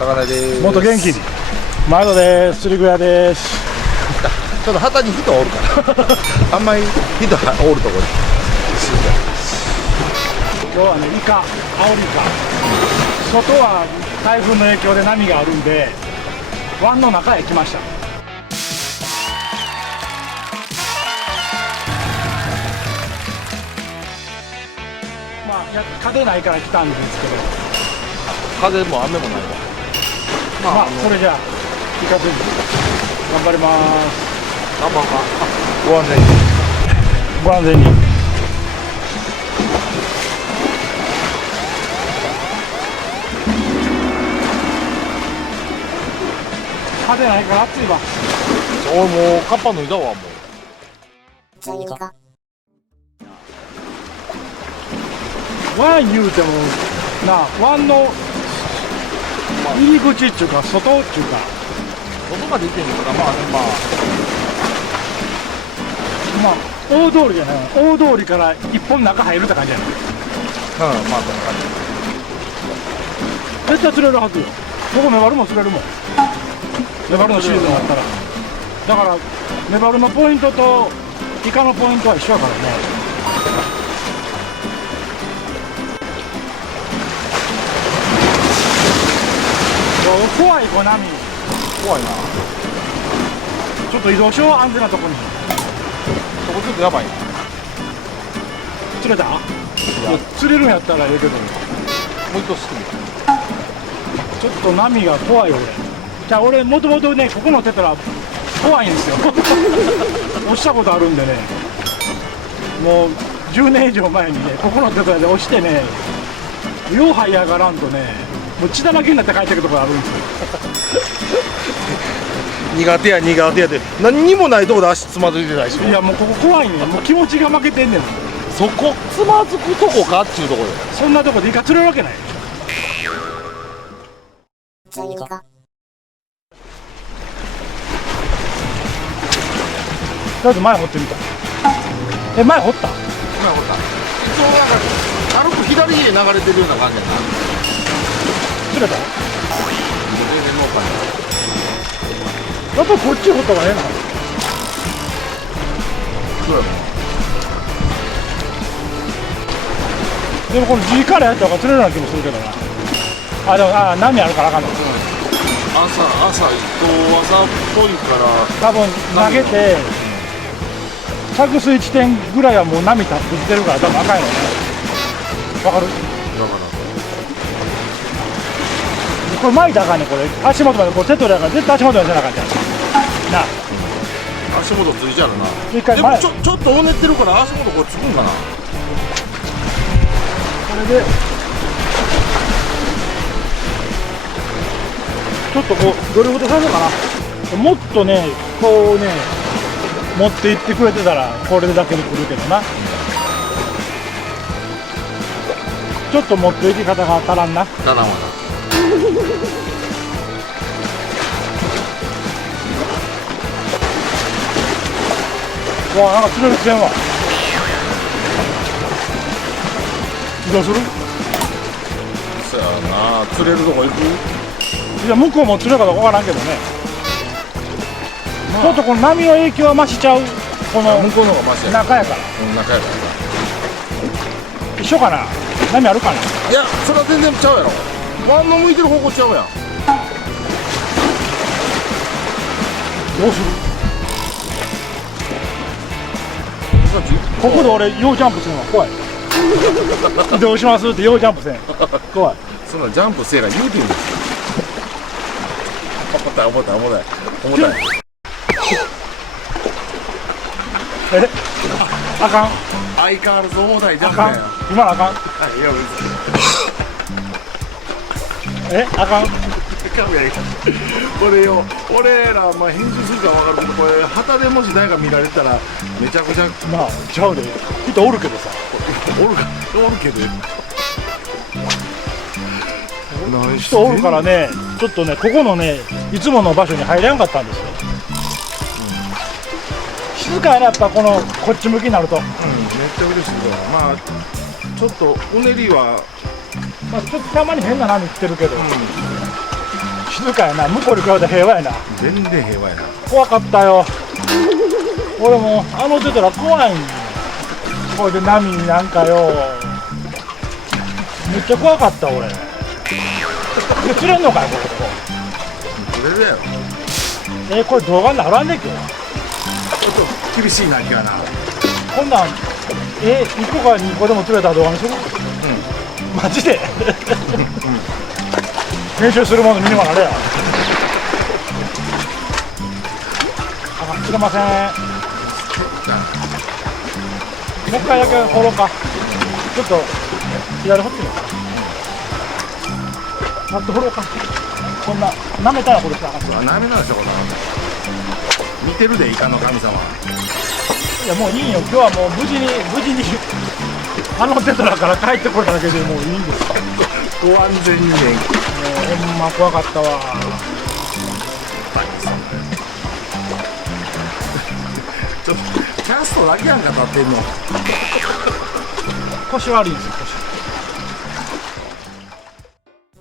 高田です。もっと元気に。窓です。釣り具屋です。ちょっと旗に人おるからあんまり人おるところ今日はね、イカ、アオリイカ。外は台風の影響で波があるんで湾の中へ来ました。まあ風ないから来たんですけど、風も雨もないわ。まあそれじゃあ行かずに頑張ります。ご安全に。ご安全に。風ないから暑いわ。俺もうカッパ脱いだわもう。湾言うてもな、湾の入り口っちゅうか外っちゅうか、外まで行ってんのかな。まあ大通りじゃない。大通りから一本中入るって感じやね。そんな感絶対釣れるはずよ。ここメバルも釣れるもん。メバルのシーズンだったら。だからメバルのポイントとイカのポイントは一緒やからね。怖い子波。怖いな。ちょっと移動しよう、安全なとこに。そこちょっとやばいな。釣れた？釣れるんやったらええけど、もう一度してみる。ちょっと波が怖いよ俺。じゃあ俺もともとね、ここ乗ってたら怖いんですよ落ちたことあるんでね、もう10年以上前にね、ここ乗ってたらで落ちてね、よう這い上がらんとね、もう血だらけになって帰ってくるところあるんですよ苦手やで何にもないとこで足つまずいてないし。いやもうここ怖いねん。もう気持ちが負けてんねん。そこつまずくとこかっていうところよ。そんなとこでイカ釣れるわけない。とりあえず前掘ってみた。前掘った？今ほら一応なんか軽く左へ流れてるような感じやな。釣れた？全然ノーカンやっぱこっち掘った方がええな。そうやもん。でもこれ G からやった方が釣れるような気もするけどな。でも波あるからあかんの。朝っぽいから多分投げて着水地点ぐらいはもう波立ってるから多分赤いのね。わかる？だからこれ巻いたらあかんねん。これ足元までこうセットだから絶対足元までせなあかんじゃんな。足元ついちゃうな。一回でもちょっとうねってるから足元これつくんかな。これでちょっとこうどれほどされるのかな。もっとねこうね持っていってくれてたらこれだけで来るけどな。ちょっと持っていき方が足らんな。足らんわな。わあ、なんか釣れる釣れんわ。移動する？そうやな。釣れるとこ行く？いや向こうも釣れるかどうかわからんけどね、ちょっとこの波の影響は増しちゃう。この向こうの方がマシや。中やから中やから。一緒かな。波あるかな。いや、それは全然ちゃうやろ。湾の向いてる方向ちゃうやん。どうする？ここで俺ようジャンプするの怖い移動しますってようジャンプせん怖い。そんなジャンプせえら言うてんねん。重たい。あかん。相変わらず重たいジャンあかん。プやん。今のあかん。いやあかん。これよ、俺ら編集するか分かるけど、これ旗でもし誰か見られたらめちゃくちゃなあちゃうで、人おるけどさ。おるけど人おるからね、ちょっとねここのねいつもの場所に入れなかったんですよ。静かやなやっぱこっち向きになると。めっちゃ嬉しいけど、まあちょっとうねりはちょっとたまに変な波来てるけど、静かやな。向こうに比べたら平和やな。全然平和やな。怖かったよ。俺も出たら怖いんよ。これで波なんかよ。めっちゃ怖かった俺。釣れんのかよここれだよ。れ。これ動画にならんねんけど。ちょっと厳しいな、今日はな。こんなん1個か2個でも釣れたら動画にする？マジで練習するもの見にもなれや。あ、釣れません。もう一回だけ掘ろうか。ちょっと左掘ってみようか。ナット掘ろうか。こんな舐めたらこれしなかった。あ、なめなしょ、この。見てるで、イカの神様。いやもういいよ。今日はもう無事にテトラから帰ってこれただけでもういいんですよ。ご安全にね。もうほんま怖かったわ。ちょっとキャストだけやんか立ってんの。腰悪いんですよ、腰。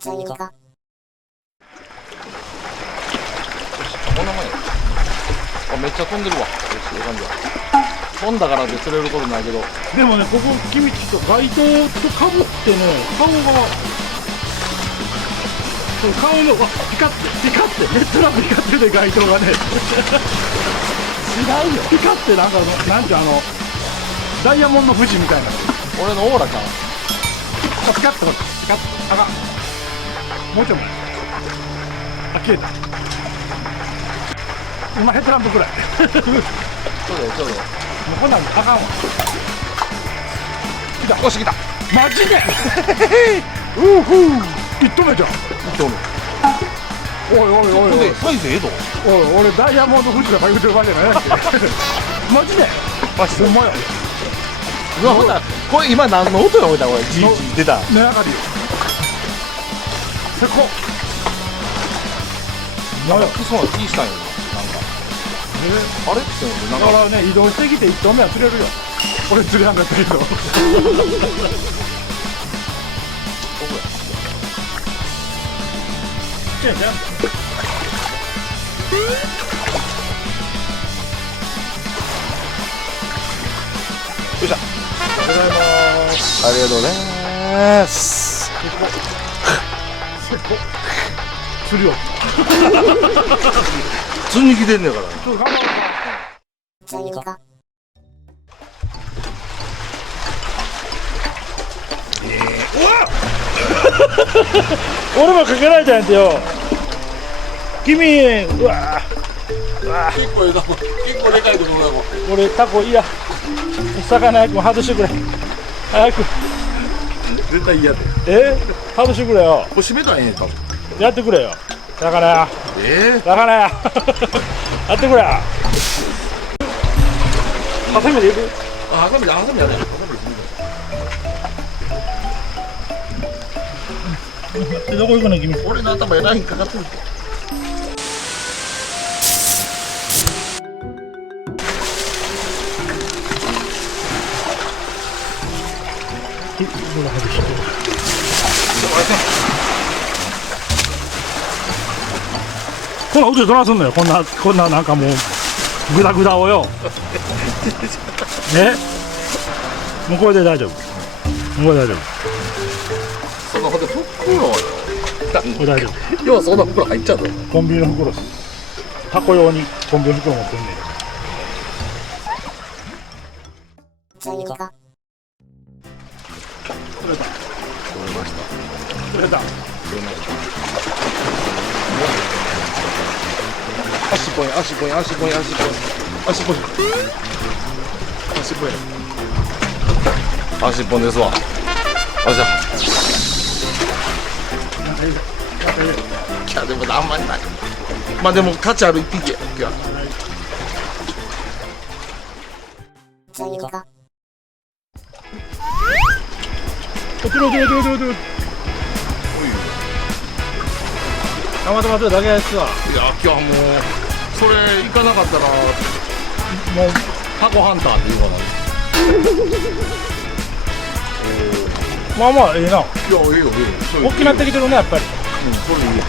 こんなもんや。あ、めっちゃ飛んでるわ。よし、いい感じだ。飛んだからで釣れることないけど。でもね、ここ君ちょっと街灯とかぶってね、顔が顔のピカってめっちゃピカってるで、街灯がね違うよ、ピカってなんかなんてダイヤモンド富士みたいな。俺のオーラかな。ピカッとあかん、もうちょいあ、消えた。今ヘッドランプくらいちょうどいい、ちょうどいい。もうこんなんあかんわ。来た、よし、来た。マジでうふう、一投目じゃん。どうも。おいおいおいおいサイズええぞ。おい、俺ダイヤモンド富士が言うてる場合じゃないやんけマジでマジで。ほんまや。うわ、ほんならこれ今何の音や、おいた、おい。ジージー出た。値上がりよ。せこなんか来そうな気したんよ。なんか。あれってなんか。だからね、移動してきて一投目は釣れるよ。俺釣れやんかったけどじゃあよいしょ。ありがとうございます。釣るよ。釣りに来てんねやから。ちょっと頑張ろうか。俺もかけられたんやてよ。君、うわ結構でかいことだもん。俺タコいや。魚焼きも外してくれ。早く。絶対嫌で。外してくれよ。これ閉めたらええねん、多分。やってくれよ。魚や。魚や。やってくれ。ハサミでいく。あ、ハサミやね。どこ行くの君。俺の頭にラインかかってる。こんな宇宙どないすんのよ。こんななんかもうグダグダをよ。もうこれで大丈夫。もう大丈夫。そのほんで袋よ。これ大丈夫。要はそんな袋入っちゃうの。コンビニの袋。タコ用にコンビニの袋持ってんねん。取れた。取れた。足ポイン。足ポンですわ。よっしゃ。いやでもあんまりない。まあでも価値ある一匹や。今日は。たまたまだけですわ。いや今日はもうそれ行かなかったらもうタコハンターっていうかな。まあまあいいな。いやいいよ。大きなってきてるねやっぱり。それいいよ。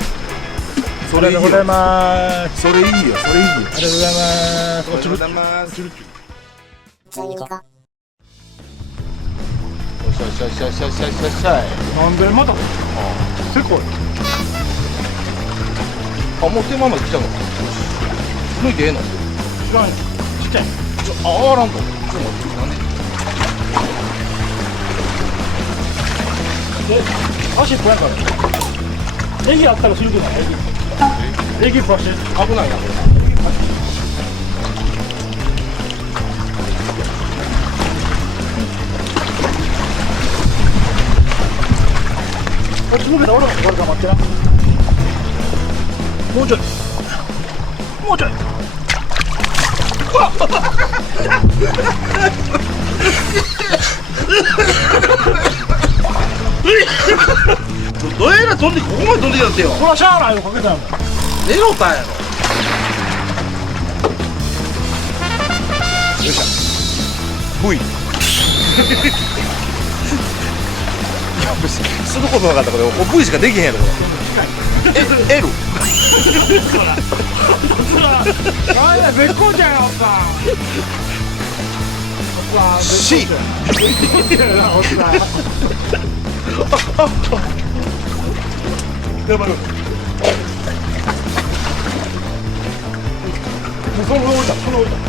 それいいよありがとうございます。それいいよそれいいよありがとうございます。おちるざいますよしよしよしよしよしよしよしなんでまたせこい。あもう手間まで来たの抜いてええの知らんよ。ちっちゃい。あらんとちょっと待ってなんでで、足こやから。ネギあったら知るけどない。ネギパシ。危ないなこれこっち向けたら俺もこれから待ってな。もうちょい。もうちょい。どえら飛んでここまで飛んできたってよそらしゃあないよかけたんだ。寝ろたんやろよいしょ V いや別にすることなかったから V しかできへんやろこれL あれ絶好調やろさ。C やばい。その上置いた。その上置いた。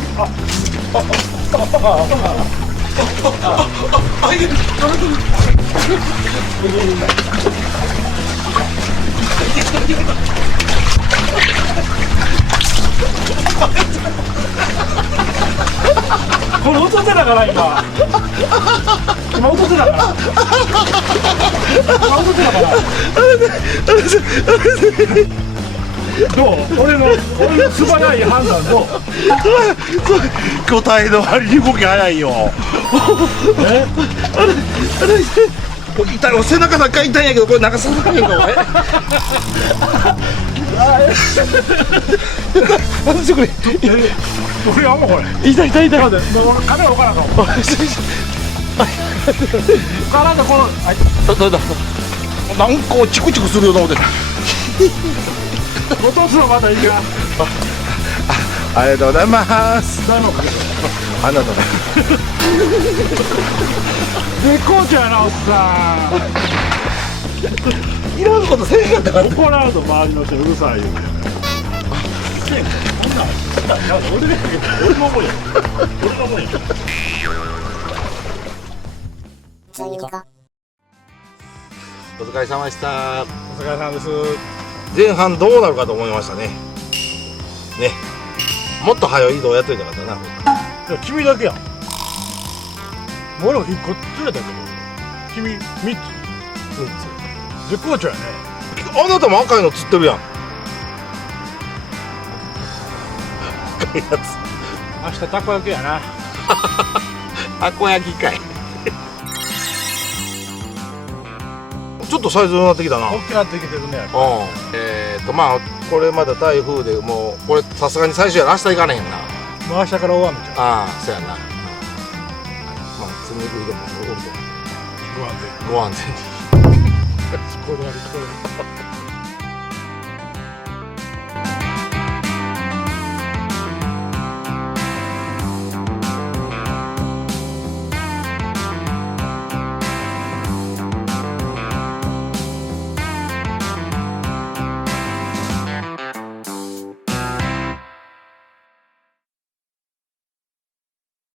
これ落とせたから今落とせたからどう俺の素早い判断どう答えの割に動き早いよえ痛い背中なんか痛いんやけどこれなんか刺さかへんかお前待ってくれどれやんのこれ痛い痛い痛い俺カメラ置かなあかん置かなあかんこのどうだなんかチクチクするような思って落とすのまだいいかありがとうございます誰のかけたあなただ絶好調やなおっさいらんことせんかったからん怒られると周りの人うるさいよこんなん俺でかけた俺の思いや俺の思いやお疲れ様でしたお疲れ様です前半どうなるかと思いましたねもっと早い移動やっといたかったな。いや君だけやん俺も1個釣れたけど君3つ絶好調やねあなたも赤いの釣ってるやん赤いやつ明日たこ焼きやなたこ焼きかいちょっとサイズになってきたな大きなってきてるねまあこれまだ台風でもうこれさすがに最初やら明日行かれへんなもう明日から大雨ちゃうああそうやな、まあ積み食いでもおるでご飯でご飯で聞こえる聞こえる